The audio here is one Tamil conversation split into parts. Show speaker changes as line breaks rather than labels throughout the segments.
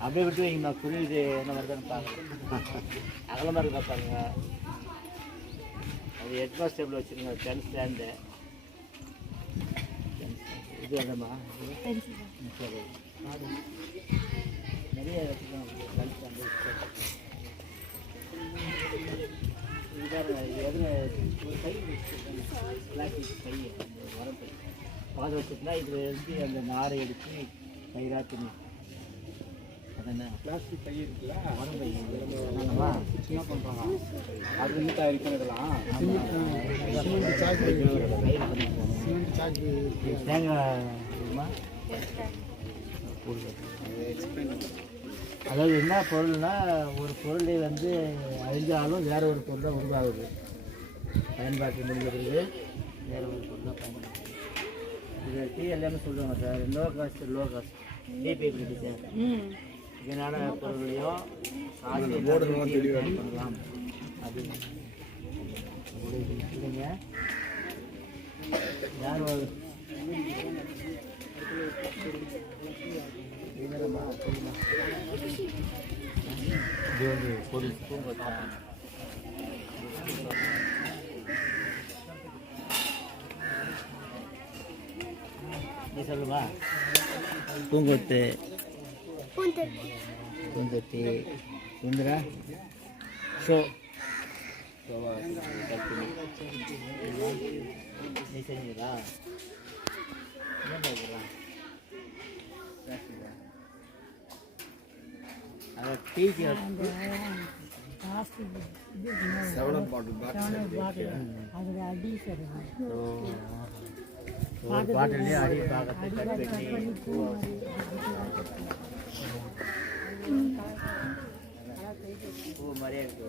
அப்படியே விட்டு வைங்கண்ணா புரியுது என்ன வருதுன்னு பாருங்க அகலமாக இருக்கா பாருங்க அது ஹெட் மாஸ் டேபிள் வச்சுருங்க டென் ஸ்டாண்டு இது என்னம்மா? சரி நிறைய வச்சுருக்கோம் டென் ஸ்டாண்டு எதில் ஒரு கை பிளாஸ்டிக் கை அந்த உரம் கை. பாத வச்சுருந்தா இதில் இருந்து அந்த நாரை எடுத்து கயிறாக துணி அதென்ன
பிளாஸ்டிக் கை இருக்குல்ல?
உரம் கை. என்னம்மா
சின்ன பண்ணுறாங்க அது வந்து தயாரிக்கணும் இதெல்லாம்.
கையில் பண்ணிப்போம்
சிமெண்ட் சாக்கு
தேங்காய். இதுமா?
எக்ஸ்பிளைன்
அதாவது என்ன பொருள்னா ஒரு பொருளை வந்து அழிஞ்சாலும் வேற ஒரு பொருளாக உருவாகுது. பயன்பாட்டு முடிஞ்சது வேற ஒரு பொருளாக பயன்படுது இது டீ எல்லாமே சொல்லுவாங்க sir. Low cost low cost DBP sir. இதனால பொருளையும் பண்ணலாம். அது இல்லைங்க. யார் இது வந்து பூங்கொத்து. நீ சொல்லுமா பூங்கொத்து. பூந்தொட்டி சுந்தரா? ஷோ. நீ செஞ்சதா? என்ன பார்க்குறான் அதை டீக்கு
செவன் பாட்டில் பாட்டில்
ஒரு பாட்டிலே அடி பாக்கத்தை கட் பண்ணி. பூ மாதிரியே இருக்கு.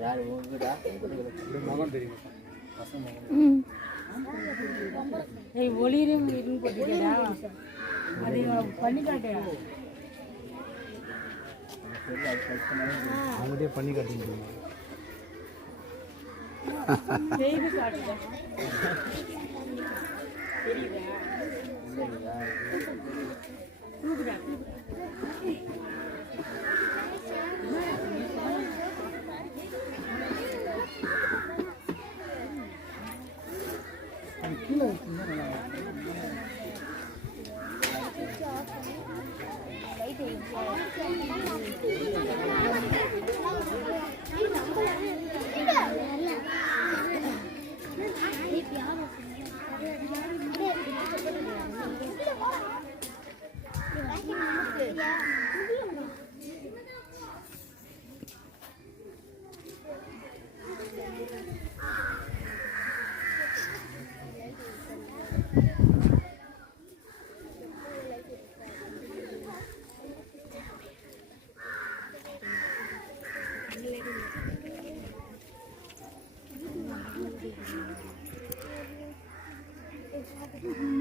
யார் உங்க வீடா
மகன் தெரியும்
ஒளிரும் அது பண்ணி
அவங்கள்டே பண்ணி
செய்து காட்டுடா
இல்லைங்களா Mm-hmm.